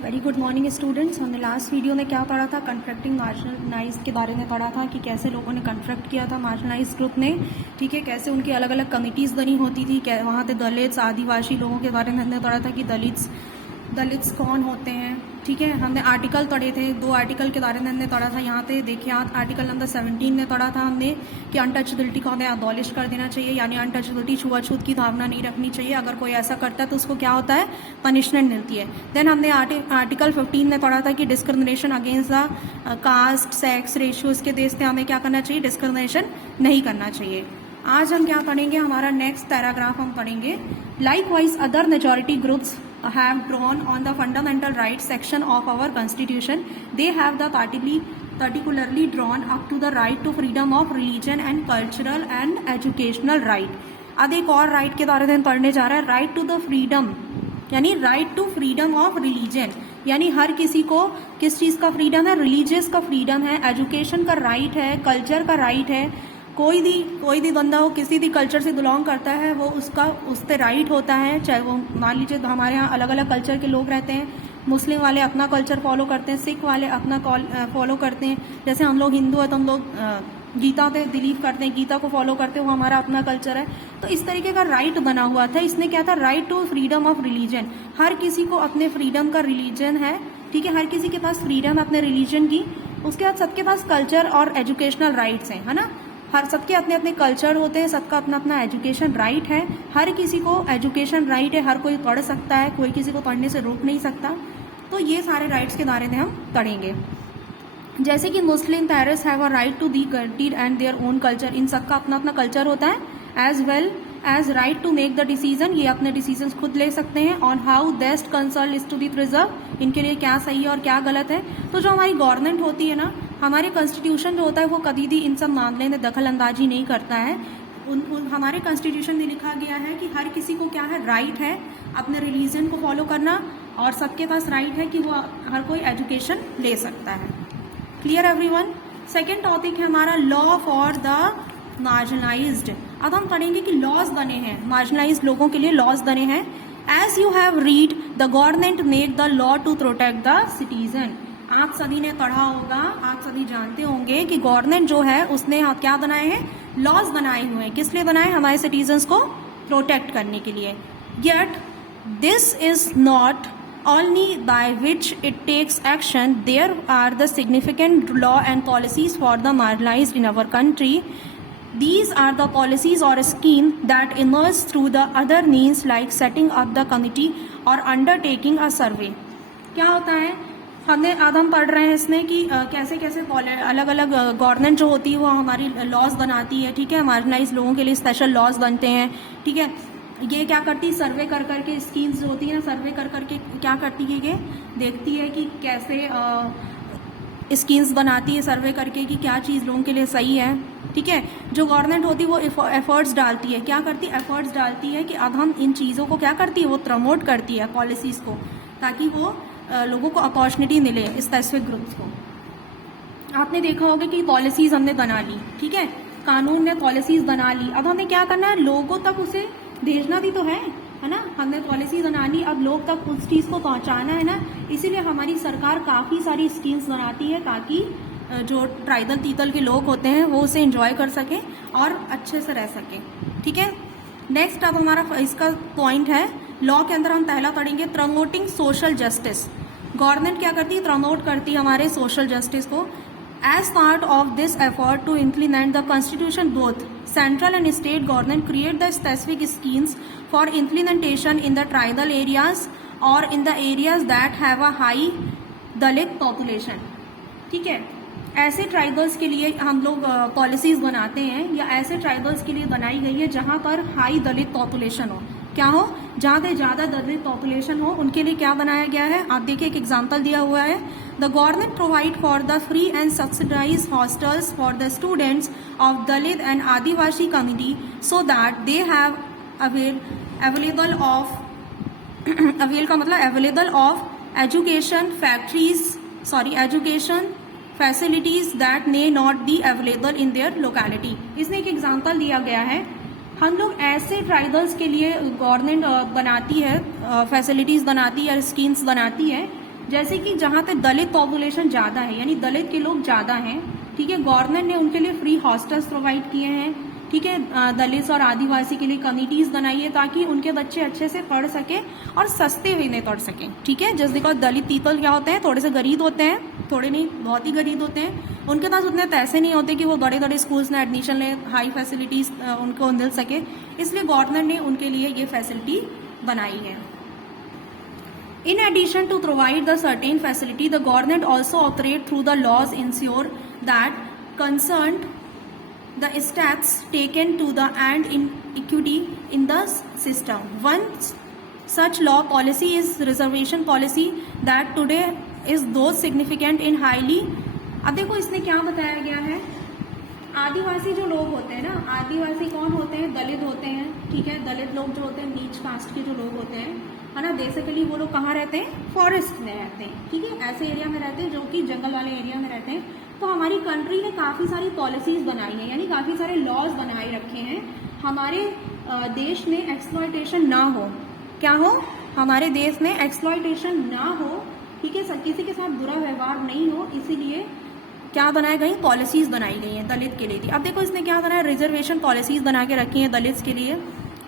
Very good morning students. हमने last video में क्या पढ़ा था, कन्फ्रक्टिंग मार्जिनलाइज के बारे में पढ़ा था कि कैसे लोगों ने कन्फ्रक्ट किया था मार्जिनलाइज ग्रुप ने। ठीक है, कैसे उनकी अलग अलग कमिटीज़ बनी होती थी, वहाँ पे दलित्स आदिवासी लोगों के बारे में हमने पढ़ा था कि दलित्स कौन होते हैं। ठीक है, हमने आर्टिकल पढ़े थे, 2 आर्टिकल के बारे में हमने पढ़ा था। यहाँ पे देखिए आर्टिकल नंबर 17 में पढ़ा था हमने कि अनटचेबिलिटी को हमें अबॉलिश कर देना चाहिए, यानी अनटचेबिलिटी छुआछूत की भावना नहीं रखनी चाहिए। अगर कोई ऐसा करता है तो उसको क्या होता है, पनिशमेंट मिलती है। देन हमने आर्टिकल 15 में पढ़ा था कि discrimination against the caste sex ratios के बेस पे हमें क्या करना चाहिए, डिस्क्रिमिनेशन नहीं करना चाहिए। आज हम क्या पढ़ेंगे, हमारा नेक्स्ट पैराग्राफ हम पढ़ेंगे। Likewise other majority groups have drawn on the fundamental rights section of our constitution. They have the particularly drawn up to the right to freedom of religion and cultural and educational right. अब एक और right के बारे में पढ़ने जा रहा है, राइट टू द फ्रीडम, यानी right to freedom of religion, यानी हर किसी को किस चीज़ का फ्रीडम है, रिलीजियस का फ्रीडम है, एजुकेशन का राइट है, कल्चर का राइट है। कोई भी बंदा हो, किसी भी कल्चर से बिलोंग करता है, वो उस पर राइट होता है। चाहे वो मान लीजिए हमारे यहाँ अलग अलग कल्चर के लोग रहते हैं, मुस्लिम वाले अपना कल्चर फॉलो करते हैं, सिख वाले अपना फॉलो करते हैं। जैसे हम लोग हिंदू है तो हम लोग गीता पे बिलीव करते हैं, गीता को फॉलो करते हैं, वो हमारा अपना कल्चर है। तो इस तरीके का राइट बना हुआ था। इसने क्या था, right to freedom of religion, हर किसी को अपने फ्रीडम का रिलीजन है। ठीक है, हर किसी के पास फ्रीडम है अपने रिलीजन की। उसके बाद सबके पास कल्चर और एजुकेशनल राइट्स हैं, है ना। हर सबके अपने अपने कल्चर होते हैं, सबका अपना अपना एजुकेशन राइट है। हर किसी को एजुकेशन राइट है, हर कोई पढ़ सकता है, कोई किसी को पढ़ने से रोक नहीं सकता। तो ये सारे राइट्स के बारे में हम पढ़ेंगे। जैसे कि Muslim parents have a right to the country and their own culture, इन सबका अपना अपना कल्चर होता है। As well as right to make the decision, ये अपने डिसीजन खुद ले सकते हैं। On how best concern is to be preserve, इनके लिए क्या सही है और क्या गलत है। तो जो हमारी गवर्नमेंट होती है ना, हमारे कॉन्स्टिट्यूशन जो होता है, वो कभी भी इन सब मामले में दखल अंदाजी नहीं करता है। हमारे कॉन्स्टिट्यूशन में लिखा गया है कि हर किसी को क्या है, राइट है अपने रिलीजन को फॉलो करना, और सबके पास राइट है कि वो हर कोई एजुकेशन ले सकता है। Clear everyone. सेकेंड टॉपिक है हमारा लॉ फॉर द मार्जिनलाइज्ड। अब हम पढ़ेंगे कि लॉज बने हैं, मार्जिनलाइज्ड लोगों के लिए लॉज बने हैं। As you have read the government made the law to protect the citizen. आप सभी ने पढ़ा होगा, आप सभी जानते होंगे कि गवर्नमेंट जो है उसने क्या बनाए हैं, लॉज बनाए हुए हैं। किस लिए बनाए, हमारे सिटीजन्स को प्रोटेक्ट करने के लिए। Yet this is not only by which it takes action. There are the significant law and policies for the marginalized in our country. These are the policies or scheme that emerge through the other means like setting up the committee or undertaking a survey. क्या होता है, हम पढ़ रहे हैं इसमें कि कैसे कैसे अलग अलग गवर्नमेंट जो होती है वो हमारी लॉज बनाती है। ठीक है, मार्जिनलाइज लोगों के लिए स्पेशल लॉज बनते हैं। ठीक है, ये क्या करती है, सर्वे कर करके स्कीम्स जो होती है ना, सर्वे कर करके क्या करती है, ये देखती है कि कैसे स्कीम्स बनाती है, सर्वे करके कि क्या चीज़ लोगों के लिए सही है। ठीक है, जो गवर्नमेंट होती है वो एफर्ट्स डालती है, क्या करती है, एफर्ट्स डालती है कि अब हम इन चीज़ों को क्या करती है, वो प्रमोट करती है पॉलिसीज़ को, ताकि वो लोगों को अपॉर्चुनिटी मिले, स्पेसिफिक ग्रुप्स को। आपने देखा होगा कि पॉलिसीज़ हमने बना ली, ठीक है, कानून ने पॉलिसीज़ बना ली, अब हमें क्या करना है, लोगों तक उसे भेजना भी तो है ना। हमने पॉलिसी बना ली, अब लोग तक उस चीज़ को पहुंचाना है ना। इसीलिए हमारी सरकार काफ़ी सारी स्कीम्स बनाती है ताकि जो ट्राइबल पीपल के लोग होते हैं वो उसे एंजॉय कर सकें और अच्छे से रह सकें। ठीक है, नेक्स्ट अब हमारा इसका पॉइंट है, लॉ के अंदर हम पहला पढ़ेंगे प्रमोटिंग सोशल जस्टिस। गवर्नमेंट क्या करती है, प्रमोट करती है हमारे सोशल जस्टिस को। As part of this effort to implement the Constitution, both central and state government create the specific schemes for implementation in the tribal areas or in the areas that have a high Dalit population. ठीक है, ऐसे tribals के लिए हम लोग policies बनाते हैं, या ऐसे ट्राइबल्स के लिए बनाई गई है जहाँ पर हाई दलित पॉपुलेशन हो। क्या हो, जहाँ पे ज़्यादा दलित पॉपुलेशन हो, उनके लिए क्या बनाया गया है। आप देखिए एक एग्जांपल दिया हुआ है, the government provide for the free and subsidize hostels for the students of Dalit and Adivasi community so that they have available of education facilities that may not be available in their locality. इसमें एक example दिया गया है, हम लोग ऐसे tribals के लिए गवर्नमेंट बनाती है, फैसिलिटीज़ बनाती है, स्कीम्स बनाती है जैसे कि जहाँ पे दलित पॉपुलेशन ज़्यादा है, यानी दलित के लोग ज़्यादा हैं, ठीक है, गवर्नमेंट ने उनके लिए फ्री हॉस्टल्स प्रोवाइड किए हैं, ठीक है, दलित और आदिवासी के लिए कमिटीज़ बनाई है ताकि उनके बच्चे अच्छे से पढ़ सके और सस्ते हुए में पढ़ सकें, ठीक है। जस्ट बिकॉज दलित पीपल क्या होते हैं, थोड़े से गरीब होते हैं, थोड़े नहीं बहुत ही गरीब होते हैं, उनके पास उतने पैसे नहीं होते कि वो बड़े बड़े स्कूल्स में एडमिशन लें, हाई फैसिलिटीज़ उनको मिल सके, इसलिए गवर्नमेंट ने उनके लिए ये फैसिलिटी बनाई है। In addition to provide the certain facility, the government also operate through the laws ensure that concerned the steps taken to the end in equity in the system. One such law policy is reservation policy that today is those significant in highly. अब देखो इसमें क्या बताया गया है, आदिवासी जो लोग होते हैं ना, आदिवासी कौन होते हैं, दलित होते हैं, ठीक है। दलित लोग जो होते हैं नीच कास्ट के जो लोग होते हैं, है ना, बेसिकली वो लोग कहाँ रहते हैं, फॉरेस्ट में रहते हैं, ठीक है, ऐसे एरिया में रहते हैं जो कि जंगल वाले एरिया में रहते हैं। तो हमारी कंट्री ने काफ़ी सारी पॉलिसीज़ बनाई हैं, यानी काफ़ी सारे लॉज बनाए रखे हैं हमारे देश में एक्सप्लॉयटेशन ना हो, क्या हो, हमारे देश में एक्सप्लॉयटेशन ना हो, ठीक है, किसी के साथ बुरा व्यवहार नहीं हो, इसीलिए क्या बनाई गई, पॉलिसीज़ बनाई गई हैं दलित के लिए थी। अब देखो इसने क्या बनाया, रिजर्वेशन पॉलिसीज़ बना के रखी हैं दलित्स के लिए,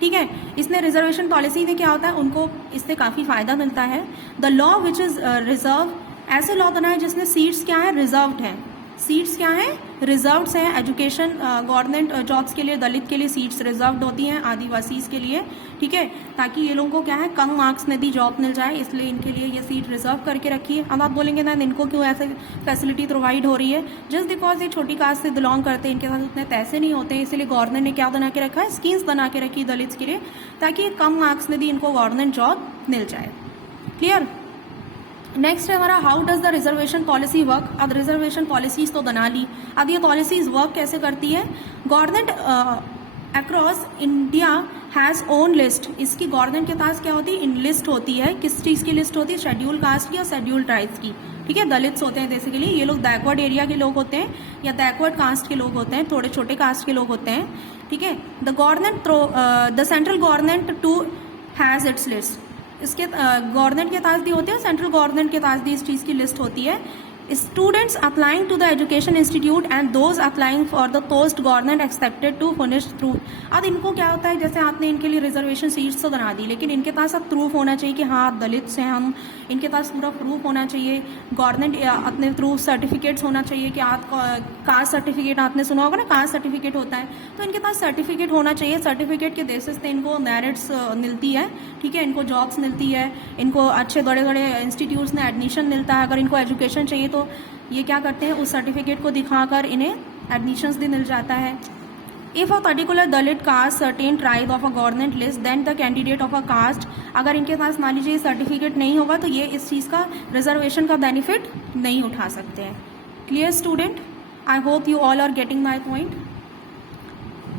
ठीक है। इसने रिजर्वेशन पॉलिसी में क्या होता है, उनको इससे काफ़ी फायदा मिलता है। The law which is reserve, ऐसे लॉ बनाए जिसमें सीट्स क्या है, रिजर्व्ड हैं, सीट्स क्या हैं, रिजर्व्ड हैं। एजुकेशन गवर्नमेंट जॉब्स के लिए दलित के लिए सीट्स रिजर्व्ड होती हैं, आदिवासीज के लिए, ठीक है, ताकि ये लोगों को क्या है, कम मार्क्स में भी जॉब मिल जाए, इसलिए इनके लिए ये सीट रिजर्व करके रखी है। अब आप बोलेंगे ना इनको क्यों ऐसे फैसिलिटी प्रोवाइड हो रही है, जस्ट बिकॉज ये छोटी कास्ट से बिलोंग करते हैं, इनके पास उतने पैसे नहीं होते हैं, इसलिए गवर्नमेंट ने क्या बना के रखा है, स्कीम्स बना के रखी दलित के लिए, ताकि कम मार्क्स में भी इनको गवर्नमेंट जॉब मिल जाए। क्लियर। नेक्स्ट है हमारा, how does the reservation policy work. अब रिजर्वेशन पॉलिसीज तो बना ली, अब ये पॉलिसीज वर्क कैसे करती है, government across India has own list, इसकी गवर्नमेंट के पास क्या होती है, इन लिस्ट होती है, किस चीज़ की लिस्ट होती है, शेड्यूल कास्ट की और शेड्यूल ट्राइब्स की, ठीक है। दलित्स होते हैं बेसिकली, ये लोग बैकवर्ड एरिया के लोग होते हैं या बैकवर्ड कास्ट के लोग होते हैं, थोड़े छोटे कास्ट के लोग होते हैं, ठीक है। The government the central government too has its list, इसके गवर्नमेंट के पास भी होते हैं, सेंट्रल गवर्नमेंट के पास भी इस चीज़ की लिस्ट होती है। Students applying to the education institute and those applying for the post government expected to finish through. अब इनको क्या होता है, जैसे आपने इनके लिए रिजर्वेशन सीट्स तो बना दी, लेकिन इनके पास अब प्रूफ होना चाहिए कि हाँ दलित से हम, इनके पास पूरा प्रूफ होना चाहिए, गवर्नमेंट अपने थ्रू सर्टिफिकेट्स होना चाहिए कि आप कास्ट सर्टिफिकेट, आपने सुना होगा ना कास्ट सर्टिफिकेट होता है, तो इनके पास सर्टिफिकेट होना चाहिए, सर्टिफिकेट के बेसिस पे इनको मेरिट्स मिलती है, ठीक है, इनको जॉब्स मिलती है, इनको अच्छे बड़े बड़े इंस्टीट्यूट्स में एडमिशन मिलता है। अगर इनको एजुकेशन चाहिए तो ये क्या करते हैं, उस सर्टिफिकेट को दिखाकर इन्हें एडमिशन्स भी मिल जाता है। If a particular Dalit caste certain tribe of a government list then the candidate of a caste, अगर इनके पास मान लीजिए सर्टिफिकेट नहीं होगा तो ये इस चीज़ का रिजर्वेशन का बेनिफिट नहीं उठा सकते हैं। Clear student, I hope you all are getting my point.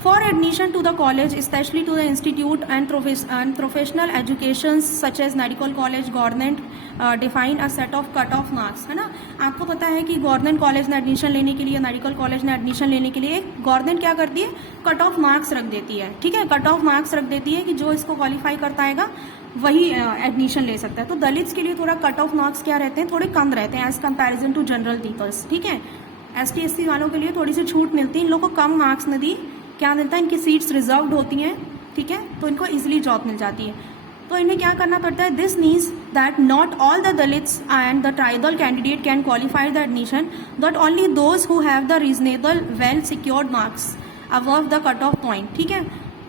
For admission to the college, especially to the institute and professional educations such as medical college, government define a set of cut off marks, है ना। आपको पता है कि government college में admission लेने के लिए, मेडिकल कॉलेज में एडमिशन लेने के लिए गवर्नमेंट क्या करती है, कट ऑफ मार्क्स रख देती है, ठीक है, कट ऑफ मार्क्स रख देती है कि जो इसको क्वालिफाई करता है वही एडमिशन ले सकता है। तो दलित्स के लिए थोड़ा कट ऑफ मार्क्स क्या रहते हैं, थोड़े कम रहते हैं as comparison to general peoples, ठीक है। ST SC वालों के लिए थोड़ी सी छूट मिलती है, इन लोगों को कम मार्क्स में भी क्या मिलता है, इनकी सीट्स रिजर्व्ड होती हैं, ठीक है, तो इनको इजीली जॉब मिल जाती है। तो इन्हें क्या करना पड़ता है, this means that not all the Dalits and the tribal candidate can qualify the admission, but only those who have the reasonable well secured marks above the cut off point, ठीक है।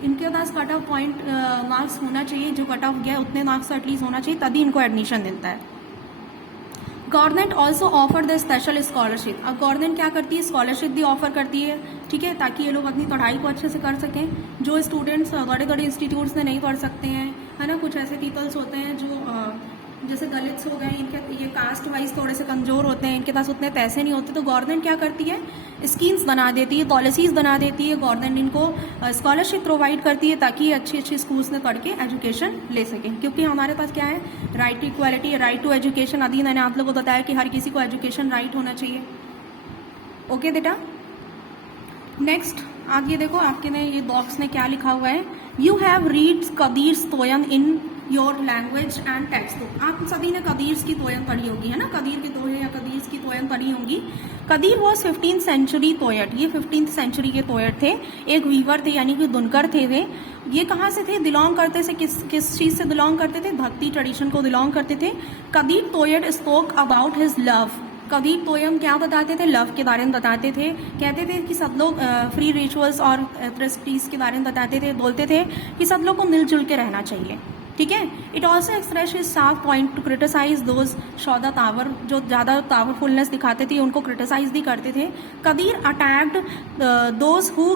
इनके पास कट ऑफ पॉइंट मार्क्स होना चाहिए, जो cut off गया उतने marks at least होना चाहिए, तभी इनको एडमिशन मिलता है। Government also offer the special scholarship, अब गवर्नमेंट क्या करती है, स्कॉलरशिप भी ऑफर करती है, ठीक है, ताकि ये लोग अपनी पढ़ाई को अच्छे से कर सकें। जो स्टूडेंट्स बड़े बड़े इंस्टीट्यूट्स में नहीं पढ़ सकते हैं, है ना, कुछ ऐसे पीपल्स होते हैं जो जैसे दलित्स हो गए, इनके ये कास्ट वाइज थोड़े से कमज़ोर होते हैं, इनके पास उतने पैसे नहीं होते, तो गवर्नमेंट क्या करती है, स्कीम्स बना देती है, पॉलिसीज़ बना देती है, गवर्नमेंट इनको स्कॉलरशिप प्रोवाइड करती है ताकि अच्छी अच्छी स्कूल्स में पढ़ के एजुकेशन ले सकें। क्योंकि हमारे पास क्या है, right to equality, right to education, अभी मैंने आप लोगों को बताया कि हर किसी को एजुकेशन राइट होना चाहिए। ओके बेटा, नेक्स्ट आप ये देखो, आपके में ये बॉक्स में क्या लिखा हुआ है, you have read Kabir's poem in your language and text book. आप सभी ने कदीर की पोयम पढ़ी होगी, है ना, कदीर के दोहे या कदीर की पोयम पढ़ी होंगी। Qadeer was 15th century poet, ये 15th सेंचुरी के पोएट थे, एक वीवर थे यानी कि बुनकर थे वे। ये कहाँ से थे, बिलोंग करते थे, किस चीज़ से बिलोंग करते थे, भक्ति ट्रेडिशन को बिलोंग करते थे। Kadir poet spoke about his love, Kadir poem क्या बताते थे, लव के बारे में बताते थे। कहते थे कि सब लोग फ्री रिचुअल्स और ट्रस्टीज के बारे में बताते थे, बोलते थे कि सब लोग को मिलजुल के रहना चाहिए, ठीक है। It also express his sharp point to criticize those show the tower, जो ज़्यादा पावरफुलनेस दिखाते थे उनको क्रिटिसाइज भी करते थे। Kadir attacked those who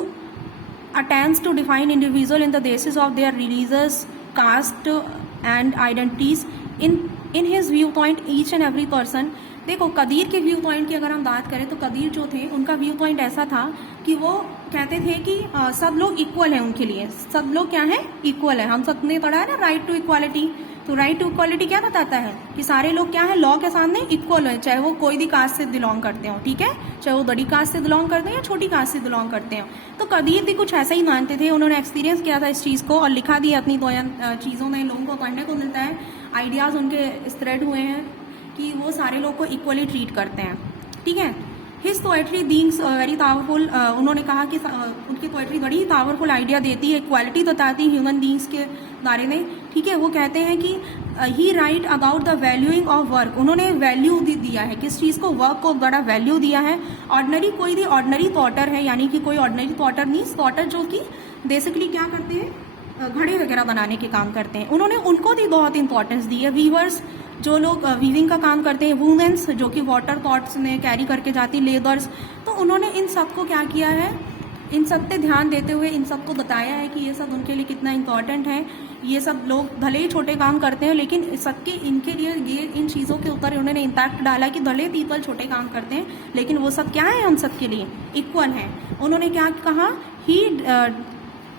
attempts to define individual in the basis of their religious caste and identities. In his view point each and every person, देखो कदीर के व्यू पॉइंट की अगर हम बात करें तो कदीर जो थे उनका व्यू पॉइंट ऐसा था कि वो कहते थे कि सब लोग इक्वल हैं उनके लिए, सब लोग क्या है, इक्वल है। हम सबने पढ़ा है ना राइट टू इक्वालिटी, तो राइट टू इक्वालिटी क्या बताता है कि सारे लोग क्या है, लॉ के सामने इक्वल है, चाहे वो कोई भी कास्ट से बिलोंग करते हो, ठीक है, चाहे वो बड़ी कास्ट से बिलोंग करते हैं या छोटी कास्ट से बिलोंग करते हैं। तो कदीर भी कुछ ऐसा ही मानते थे, उन्होंने एक्सपीरियंस किया था इस चीज़ को और लिखा दिया अपनी चीज़ों में, लोगों को पढ़ने को मिलता है, आइडियाज़ उनके स्प्रेड हुए हैं कि वो सारे लोग को इक्वली ट्रीट करते हैं, ठीक है। His poetry beings very powerful, उन्होंने कहा कि उनकी पोएट्री बड़ी पावरफुल आइडिया देती है, इक्वालिटी बताती है ह्यूमन बींग्स के बारे में, ठीक है। वो कहते हैं कि he write about the valuing of work, उन्होंने वैल्यू दिया है, किस चीज़ को, वर्क को बड़ा वैल्यू दिया है। ऑर्डनरी, कोई भी ऑर्डनरी पॉटर है, यानी कि कोई ऑर्डनरी पॉटर नहीं, पॉटर जो कि बेसिकली क्या करते हैं, घड़े वगैरह बनाने के काम करते हैं, उन्होंने उनको भी बहुत इंपॉर्टेंस दी है। वीवर्स, जो लोग वीविंग का काम करते हैं, वुमेन्स जो कि वाटर पॉट्स में कैरी करके जाती, लेबर्स, तो उन्होंने इन सब को क्या किया है, इन सब पे ध्यान देते हुए इन सब को बताया है कि ये सब उनके लिए कितना इंपॉर्टेंट है। ये सब लोग भले ही छोटे काम करते हैं लेकिन सबके इनके लिए ये इन चीज़ों के ऊपर उन्होंने इम्पैक्ट डाला कि भले पीपल छोटे काम करते हैं लेकिन वो सब क्या है, हम सब के लिए इक्वल हैं। उन्होंने क्या कहा, he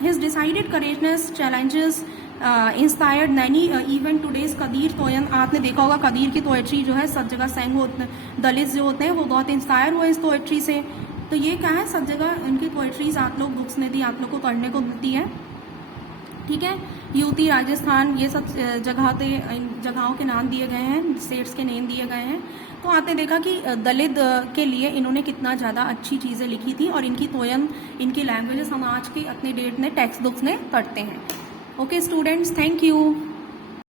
his decided courageousness challenges inspired many even today's Kadir poem. आपने देखा होगा कदीर की पोएट्री जो है सब जगह सेंग होते, दलित जो होते हैं वो बहुत इंस्पायर हुए इस पोएट्री से। तो ये क्या है, सब जगह उनकी पोएट्रीज आप लोग बुक्स में भी आप लोग को पढ़ने को मिलती है, ठीक है। यूपी, राजस्थान, ये सब जगह पे इन जगहों के नाम दिए गए हैं, स्टेट्स के नेम दिए गए हैं। तो आपने देखा कि दलित के लिए इन्होंने कितना ज़्यादा अच्छी चीज़ें लिखी थी और इनकी पोयम, इनकी लैंग्वेजेस हम आज के अपने डेट में टेक्स्ट बुक्स में पढ़ते हैं। Okay students, thank you.